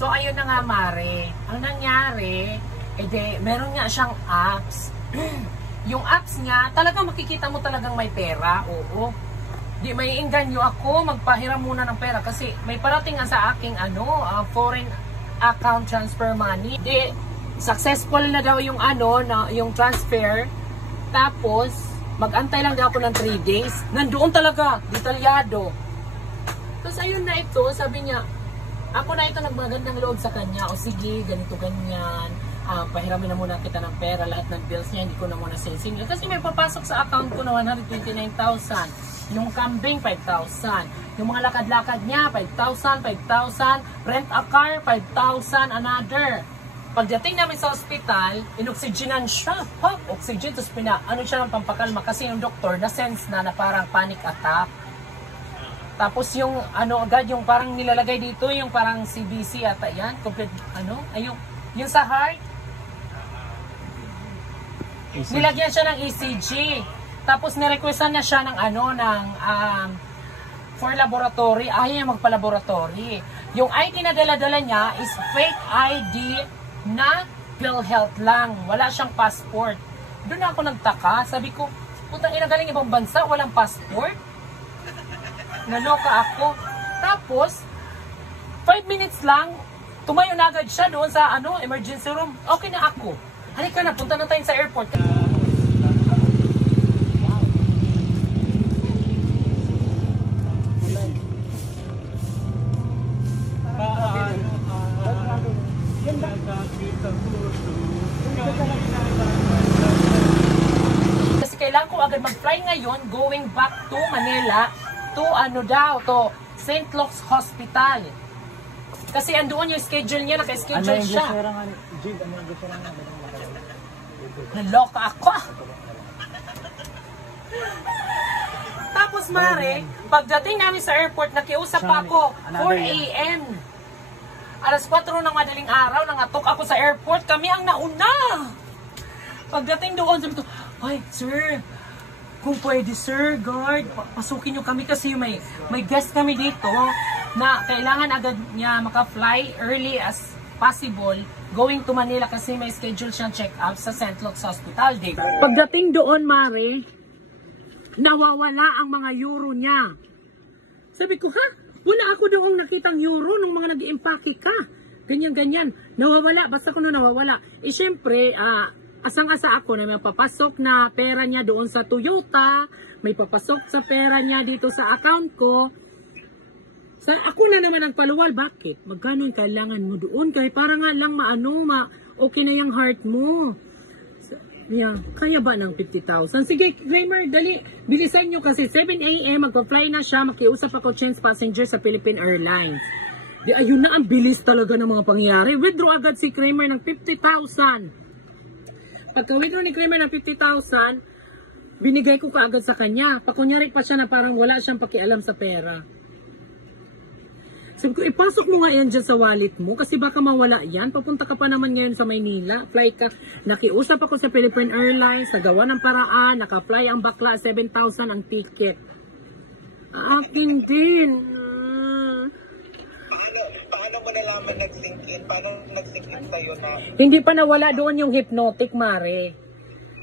So, ayun na nga, Mare. Ang nangyari, meron nga siyang apps. Yung apps nga, talagang makikita mo talagang may pera. Oo. Di may inganyo ako, magpahiram muna ng pera kasi may parating nga sa aking foreign account transfer money. Di, successful na daw yung yung transfer. Tapos, mag-antay lang daw ako ng 3 days. Nandoon talaga, detalyado. Tapos ayun na ito, sabi niya, ako na ito nagmagandang loob sa kanya. O sige, ganito ganyan. Pahiramin na muna kita ng pera. Lahat ng bills niya, hindi ko na muna sensing. Kasi may papasok sa account ko na 129,000. Yung kambing, 5,000. Yung mga lakad-lakad niya, 5,000, 5,000. Rent a car, 5,000, another. Pagdating namin sa hospital, inoxygenan siya. Oxygen, tapos ano siya ng pampakalma. Kasi yung doktor, na-sense na parang panic attack. Tapos yung, agad, yung parang nilalagay dito, yung parang CBC ata yan. Complete, yung sa heart. Nilagyan siya ng ECG. Tapos nirequestan na siya ng for laboratory. Ayaw niya magpa-laboratory. Yung ID na dala-dala niya is fake ID na PhilHealth lang. Wala siyang passport. Doon ako nagtaka. Sabi ko, putang ina, galing ibang bansa, walang passport? Naloka ako. Tapos, 5 minutes lang, tumayo na agad siya doon sa emergency room. Okay na ako. Halika na, punta na tayo sa airport. Kasi kailangan ko agad mag-fly ngayon going back to Manila to St. Luke's Hospital. Kasi andoon yung schedule niya, naka-schedule siya. Naloka ako. Tapos Mare, pagdating namin sa airport, nakiusap pa ako, 4 AM. Alas 4 ng madaling araw, nangatok ako sa airport, kami ang nauna. Pagdating doon, sabi ko, ay, sir, kung pwede, sir, guard, pasukin nyo kami kasi may guest kami dito na kailangan agad niya maka-fly early as possible going to Manila kasi may schedule siyang check-up sa St. Luke's Hospital. Pagdating doon, Mare, nawawala ang mga euro niya. Sabi ko, ha? Wala ako doong nakitang euro nung mga nag-iimpake ka. Ganyan-ganyan. Nawawala. Basta ko na nawawala. Siyempre, asang-asa ako na may papasok na pera niya doon sa Toyota. May papasok sa pera niya dito sa account ko. Ako na naman ang paluwal. Bakit? Magkano yung kailangan mo doon? Kahit para nga lang okay na yung heart mo. Yeah. Kaya ba ng 50,000? Sige, Kramer, dali. Bilisan nyo kasi 7 AM, magpa-fly na siya. Makiusap ako change passenger sa Philippine Airlines. Ayun na, ang bilis talaga ng mga pangyayari. Withdraw agad si Kramer ng 50,000. Pagka-withdraw ni Kramer ng 50,000, binigay ko kaagad sa kanya. Pakunyari pa siya na parang wala siyang pakialam sa pera. Sabi ko, ipasok mo nga yan dyan sa wallet mo kasi baka mawala yan. Papunta ka pa naman ngayon sa Maynila. Fly ka. Nakiusap ako sa Philippine Airlines. Nagawa ng paraan. Naka-fly ang bakla. 7,000 ang ticket. Akin din. Paano mo nalaman nag-sync in? Paano nag-sync in sa'yo na? Hindi pa nawala doon yung hypnotic, Mare.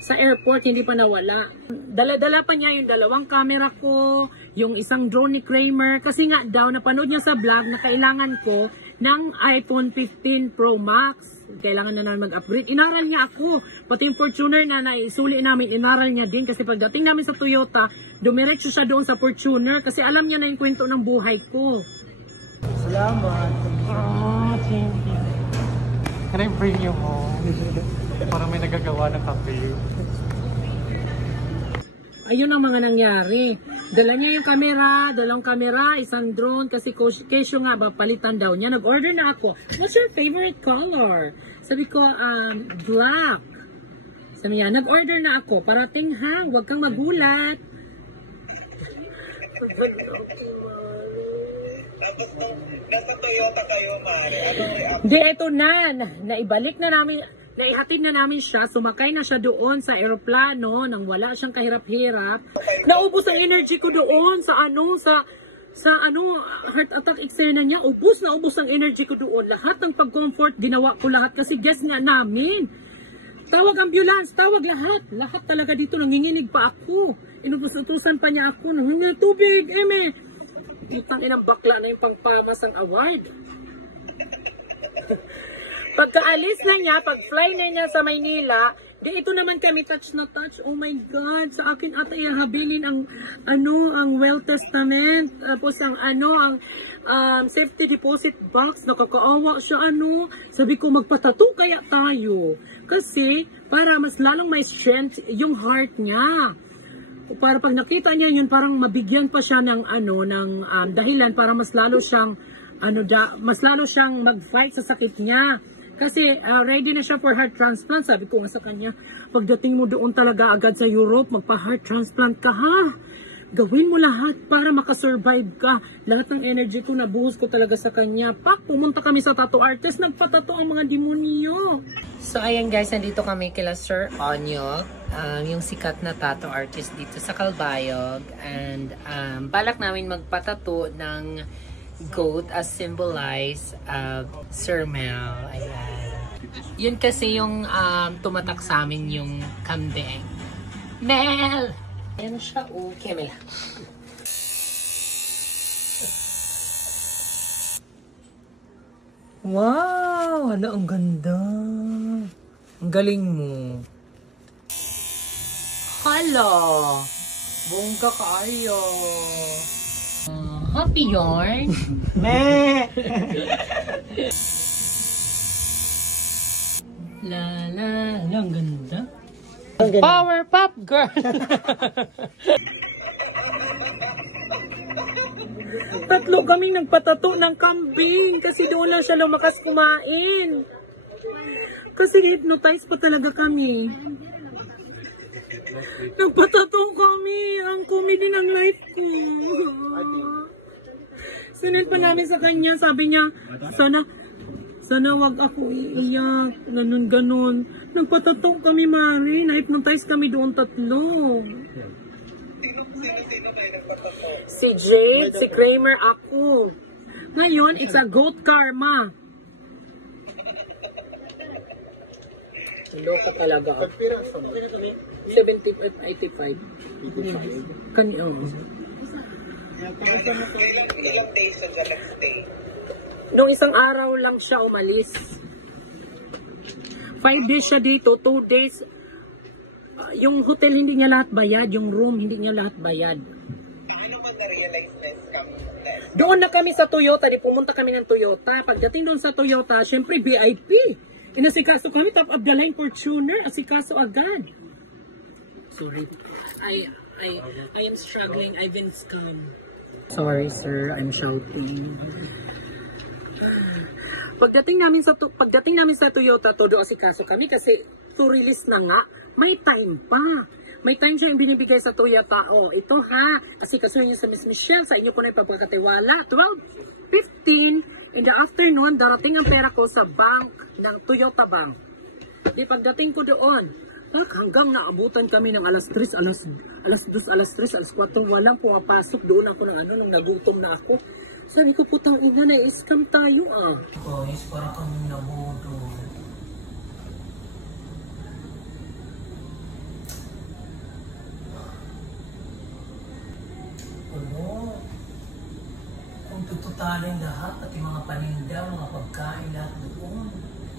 Sa airport, hindi pa nawala. Dala-dala pa niya yung 2 camera ko, yung isang drone ni Kramer. Kasi nga daw, napanood niya sa vlog na kailangan ko ng iPhone 15 Pro Max. Kailangan na namin mag-upgrade. Inaral niya ako. Pati yung Fortuner na naisuli namin, inaral niya din. Kasi pagdating namin sa Toyota, dumiretso siya doon sa Fortuner. Kasi alam niya na yung kwento ng buhay ko. Salamat. Thank you. Can I bring you home? Para may nagagawa ng kape. Ayun ang mga nangyari. Dala niya yung camera, 2 camera, isang drone, kasi kesyo nga ba, palitan daw niya. Nag-order na ako. What's your favorite color? Sabi ko, black. Sabi niya, nag-order na ako. Parating ha, huwag kang magulat. Nasa Toyota kayo, Mare. Di, eto na. Naibalik na namin. Naihatid na namin siya, sumakay na siya doon sa eroplano nang wala siyang kahirap-hirap. Naubos ang energy ko doon sa sa heart attack eksena niya, ubos na ubos ang energy ko doon. Lahat ng pag-comfort, ginawa ko lahat kasi guess nga namin. Tawag ambulance, tawag lahat. Lahat talaga dito, nanginginig pa ako. Inutos-utusan pa niya ako, nanginginig tubig, eme. Utang inang bakla na yung pangpamasang award. Pagkaalis na niya, pag-fly na niya sa Maynila, di ito naman kami touch na touch. Oh my God, sa akin ata ihabilin ang ang Well Testament, tapos ang safety deposit box. Nakakaawa siya Sabi ko magpatato kaya tayo. Kasi para mas lalong may strength yung heart niya. Para pag nakita niya yun, parang mabigyan pa siya ng dahilan para mas lalo siyang mag-fight sa sakit niya. Kasi ready na siya for heart transplant. Sabi ko nga sa kanya, pagdating mo doon talaga agad sa Europe, magpa-heart transplant ka ha. Gawin mo lahat para makasurvive ka. Lahat ng energy ko, nabuhos ko talaga sa kanya. Pumunta kami sa tattoo artist, nagpatato ang mga demonyo. So ayan guys, nandito kami kila Sir Onyok, yung sikat na tattoo artist dito sa Calbayog. And balak namin magpatato ng goat as symbolize of Sir Mel. Ayan. Yun kasi yung tumatak sa amin yung kambing. Mel! Ayan siya. Okay, Mel. Wow! Hala, ang ganda. Ang galing mo. Hala! Bongga kaayo. Happy yarn? Me! La la, ang ganda. Power Pop Girl! Tatlo kaming nagpatato ng kambing kasi doon lang siya lumakas kumain. Kasi hypnotize pa talaga kami. Nagpatato kami. Ang comedy ng life ko. Sinend pa namin sa kanya. Sabi niya, sana wag ako iiyak. Ganun. Nagpatato kami, Mari. Na-hypnotize kami doon tatlo. Si Jade, si Kramer, ako. Ngayon, it's a goat karma. Loka talaga ako. 85. Kanyo. Ilang days sa nag-stay? Nung isang araw lang siya umalis. 5 days siya dito, 2 days. Yung hotel hindi niya lahat bayad, yung room hindi niya lahat bayad. Ano ba na-realize na scam test? Doon na kami sa Toyota, pumunta kami ng Toyota. Pagdating doon sa Toyota, syempre VIP. Inasikaso kami, top of the line Fortuner, asikaso agad. Sorry. I am struggling. I've been scammed. Sorry, sir. I'm shouting. Pagdating namin sa Toyota, todo asikaso kami kasi to release na nga. May time pa. May time siya yung binibigay sa Toyota. Oh, ito ha. Asikasuhin niyo sa Miss Michelle. Sa inyo ko na ipagpakatiwala. 12:15 in the afternoon, darating ang pera ko sa bank ng Toyota Bank. Di pagdating ko doon, hanggang naabutan kami ng alas 3, alas 2, alas 3, alas 4, walang pumapasok. Doon ako nung nagutom na ako. Sabi ko, putang ina, na-scam tayo ah. Guys, parang kami nabodo. Ano? Kung tututalin lahat, pati mga paninda, mga pagkain, lahat doon.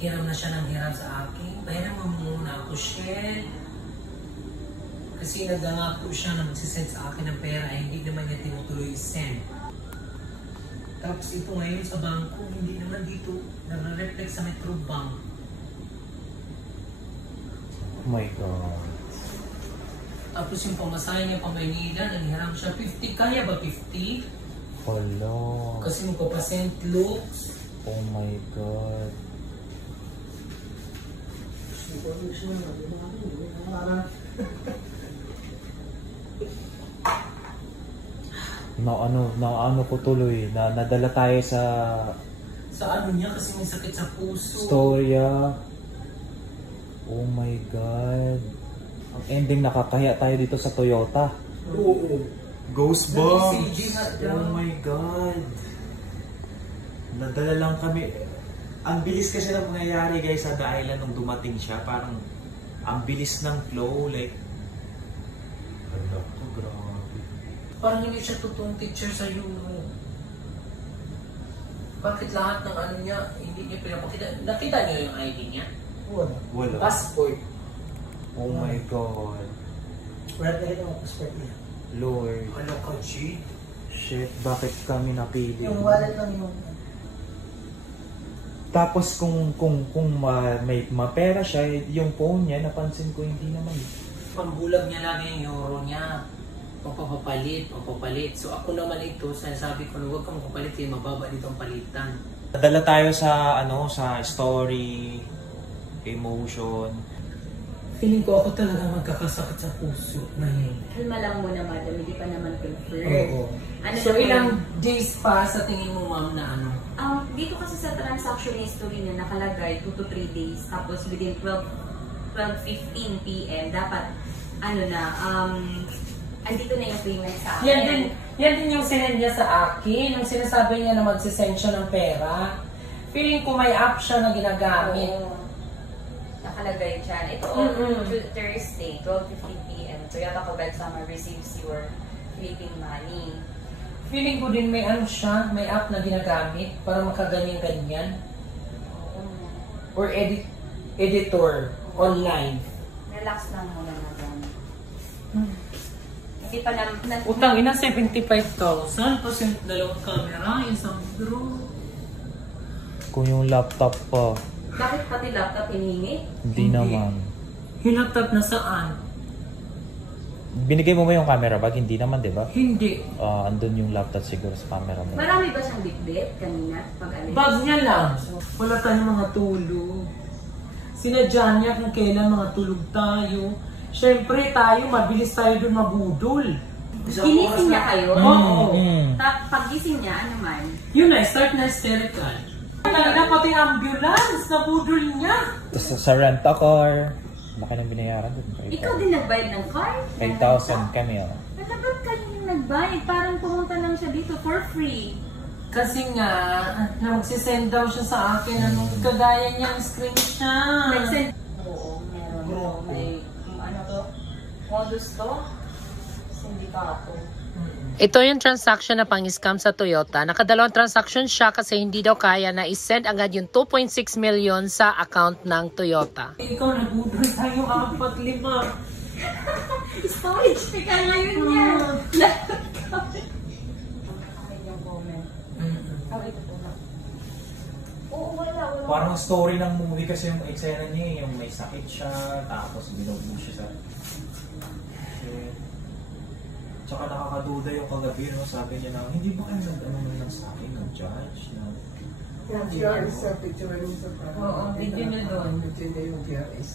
Hiram na siya ng hiram sa akin. Bayaran mo muna ako, shit. Kasi nagangako siya na magsisend sa akin ng pera, hindi naman niya tinutuloy i-send. Tapos ito ngayon sa bangko, hindi naman dito nare-reflect sa Metro Bank. Oh my God. Tapos yung pamasahe niya pa Maynila, nanghiram siya 50. Kaya ba 50? Hello. Kasi magpapasent looks. Oh my God. Naano ko tuloy na nadala tayo sa ano niya kasi may sakit sa puso. storya. Oh my God. Ang ending nakakahiya tayo dito sa Toyota. Oo. Ghost bombs! Oh my God! Nadala lang kami. Ang bilis kasi ng nangyayari guys sa The Island nung dumating siya. Parang ang bilis ng flow. Like, hala ko, grabe. Parang hindi siya totoong teacher sa Euro. Bakit lahat ng ano niya, hindi niya pinapakita? Nakita niyo yung ID niya? Wala. Passport. Oh my God. Wala talaga ang passport niya. Lord. Ano ka, G? Shit, bakit kami napili? Yung wallet lang yung... Tapos kung may mapera siya, yung phone niya, napansin ko hindi naman. Pambulag niya lagi yung euro niya. Papapalit. So ako naman ito, sinasabi ko na huwag kang papalit, eh, mababa dito ang palitan. Nadala tayo sa sa story, emotion. Feeling ko ako talaga magkakasakit sa puso na yun. Kalma lang muna, madam. Hindi pa naman confirmed. Oo. Ano So naman- ilang days pa sa tingin mo, ma'am, na ano? Dito kasi sa transaction history niya nakalagay 2 to 3 days. Tapos within 12:15 p.m. dapat andito na yung payment sa akin. Yan din yung sinend niya sa akin. Nung sinasabi niya na magsisend siya ng pera. Feeling ko may app siya na ginagamit. Oo. Nakalagay dyan. Ito, Thursday, 12:15 p.m. Toyota Cobalt Summer receives your Philippine money. Feeling ko din may ano siya, may app na ginagamit para makaganyan-ganyan. Or editor online. Relax lang muna, madam. Hindi pa naman... Utang ina 75,000 kasi dalawang camera, isang draw. Kung yung laptop pa, Bakit pati laptop hinihingi? hindi naman. Yung laptop na saan? Binigay mo ba yung camera bag? Hindi naman, di ba? Hindi. Andun yung laptop siguro sa camera mo. Marami ba siyang bitbit kanina pag alis? Bag niya lang. Wala tayong mga tulog. Sinadya niya kung kailan mga tulog tayo. Siyempre tayo, mabilis tayo dun mabudol. Ginising niya kayo? Oo. Pag-gising niya, ano man? Yun na, start na hysterical. Kanina pati ambulance, nabudol niya. Sa rent-a-car, baka nang binayaran doon. Ikaw din nagbayad ng car? 5,000 kami. Ba't ka yung nagbayad? Parang pumunta lang siya dito for free. Kasi nga, na magsisend daw siya sa akin, anong kagaya niya ang screenshot. Nag-send? Oo, meron. May, ano to? Modus to? Sindikato. Ito yung transaction na pang-scam sa Toyota. Nakadalawang transaction siya kasi hindi daw kaya na isend agad yung 2.6 million sa account ng Toyota. Ikaw nabudol tayo 4-5. Storage fee ka ngayon yan. Oo, wala. Parang story ng movie kasi yung eksena niya, yung may sakit siya, tapos binubuo siya sa... Shit. Tsaka nakakaduda yung kagabi, no? Sabi niya na, hindi ba kayo nag-ano lang sa akin, nag-judge na... Yung GRS sa picture rin sa Oo, video niya doon. Picture niya yung GRS.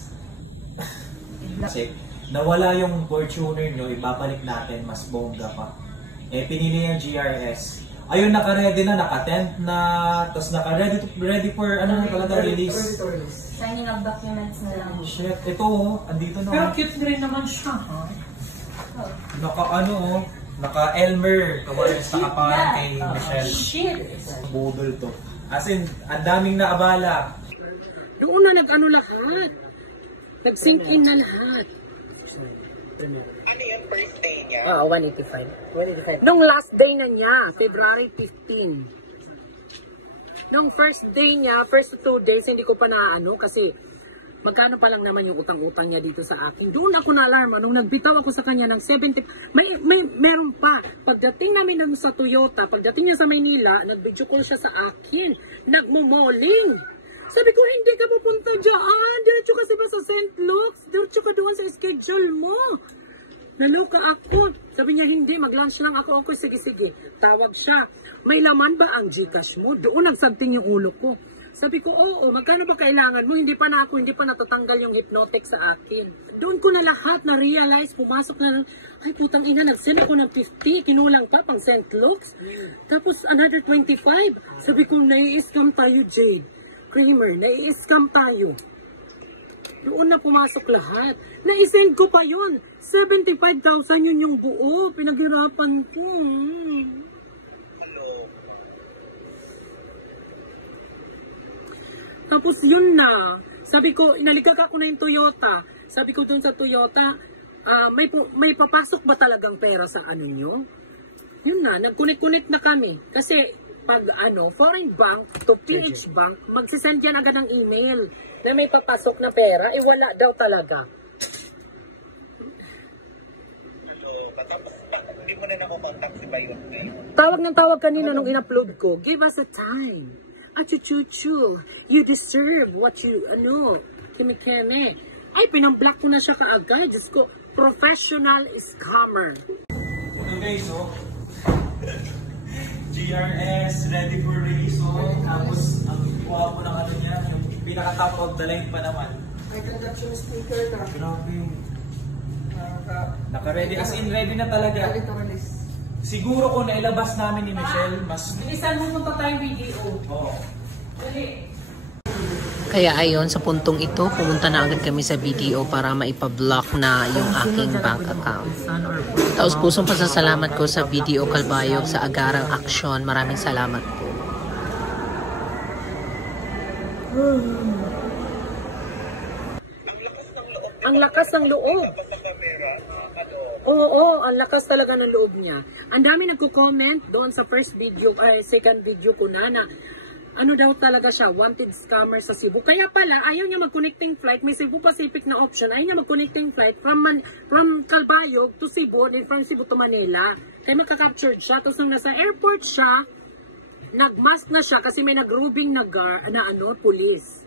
Kasi nawala yung Fortuner nyo, ibabalik natin, mas bongga pa. Eh, pinili yung GRS. Ayun, naka-ready na, naka-tent na, tapos naka-ready for, ano na talaga, release. Signing of documents na lang. Shit, ito oh, andito na. Pero cute rin naman siya, ha? Naka-Elmer, kawalas nakaparang kay Michelle. Shit! Budol to. As in, ang daming naabala. Yung una nag-ano lahat. Nag-sync in na lahat. Ano yung first day niya? Oo, 185. Nung last day na niya, February 15. Nung first day niya, first 2 days, hindi ko pa naano kasi magkano pa lang naman yung utang-utang niya dito sa akin. Doon ako na-alarma. Nung nagbitaw ako sa kanya ng 70, meron pa. Pagdating namin dun sa Toyota, pagdating niya sa Maynila, nag-video call siya sa akin. Nagmumoling. Sabi ko, hindi ka pupunta dyan. Diretso kasi ba sa St. Luke's? Diretso ka doon sa schedule mo. Naloka ako. Sabi niya, hindi. Mag-lunch lang ako. Okay, sige. Tawag siya. May laman ba ang Gcash mo? Doon nagsagting yung ulo ko. Sabi ko, oo, magkano ba kailangan mo? Hindi pa natatanggal yung hypnotic sa akin. Doon ko na lahat na-realize, pumasok na lang, ay putang ina, nag-send ako ng 50, kinulang pa pang St. Luke's. Tapos another 25. Sabi ko, nai-scam tayo, Jade. Kramer, nai-scam tayo. Doon na pumasok lahat. Na-send ko pa yun. 75,000 yun yung buo. Pinaghirapan ko. Tapos yun na. Sabi ko, inalikak ako na yung Toyota. Sabi ko dun sa Toyota, may papasok ba talagang pera sa ano nyo? Yun na, nag-connect na kami. Kasi pag foreign bank to PH Bank, magsisend yan agad ng email na may papasok na pera, wala daw talaga. Tapos, hindi mo na nakokontak si Bayon. Tawag ng tawag kanina nung in-upload ko, give us a time. Achuchuchu, you deserve what you, keme-keme. Ay, pinamblock ko na siya kaagad. Diyos ko, professional scammer. Ito guys, GRS, ready for release, Tapos, ang kuha ko ng ano niya, yung pinaka-top of the line pa naman. May conduction speaker ka. Grabe. Naka-ready, as in ready na talaga. Ready to release. Siguro kung nailabas namin ni Michelle, mas... Bilisan mo punta tayong video. Oo. Kaya ayon sa puntong ito, pumunta na agad kami sa BDO para maipablock na yung aking bank account. Taos pusong pasasalamat ko sa BDO Calbayog sa agarang aksyon. Maraming salamat po. Ang lakas ng loob. Oo, ang lakas talaga ng loob niya. Ang dami nagko-comment doon sa first video, second video ko na ano daw talaga siya, wanted scammer sa Cebu. Kaya pala, ayaw niya mag-connecting flight. May Cebu Pacific na option. Ayaw niya mag-connecting flight from Calbayog to Cebu, and from Cebu to Manila. Kaya makaka-captured siya. Tapos nung nasa airport siya, nag-mask na siya kasi may nag-rubing na police.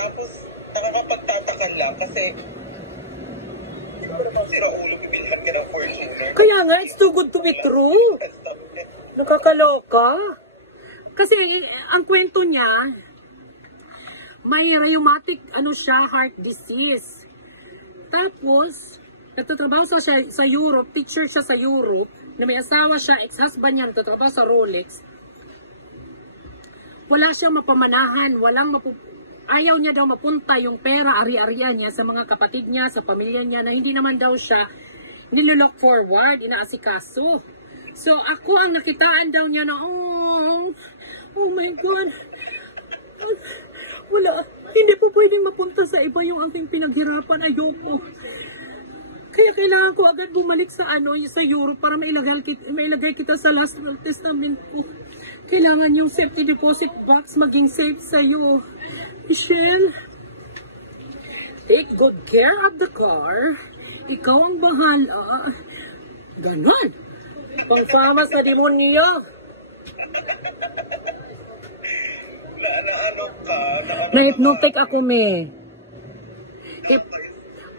Tapos, nakakapagtatakan lang kasi hindi mo naman sira ulo, bibilhan ka ng Fortuner. Kaya nga, it's too good to be true. Nakakaloka. Kasi ang kwento niya, may rheumatic heart disease. Tapos, nagtatrabaho siya sa Europe, teacher siya sa Europe, na may asawa siya, ex-husband niya, nagtatrabaho sa Rolex. Wala siyang mapamanahan, ayaw niya daw mapunta yung pera, ari-arian niya sa mga kapatid niya, sa pamilya niya, na hindi naman daw siya nilook forward, inaasikaso. So, ako ang nakitaan daw niya na, oh my God, wala, hindi po pwedeng mapunta sa iba yung aking pinaghirapan, ayoko. Kaya kailangan ko agad bumalik sa sa Europe para mailagay kita sa last will testament ko. Kailangan yung safety deposit box maging safe sa'yo. Michelle, take good care of the car. Ikaw ang bahala. Ganon. Pang-fama sa demonyo. Na-hypnotic ako, me.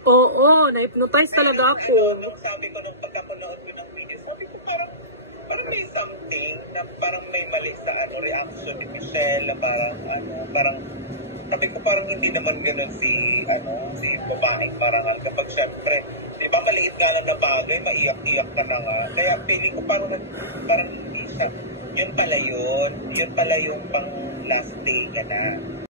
Oo, na-hypnotize talaga ako. Sabi ko nung pagkapanood ko ng video, sabi ko parang may something na parang may mali sa reaction ni Michelle na parang sabi ko parang hindi naman ganun si babaeng parang kapag syempre, di ba maliit nga lang na bagay, maiyak-iyak ka na nga. Kaya feeling ko parang hindi siya. Yun pala yung pang last day ka na.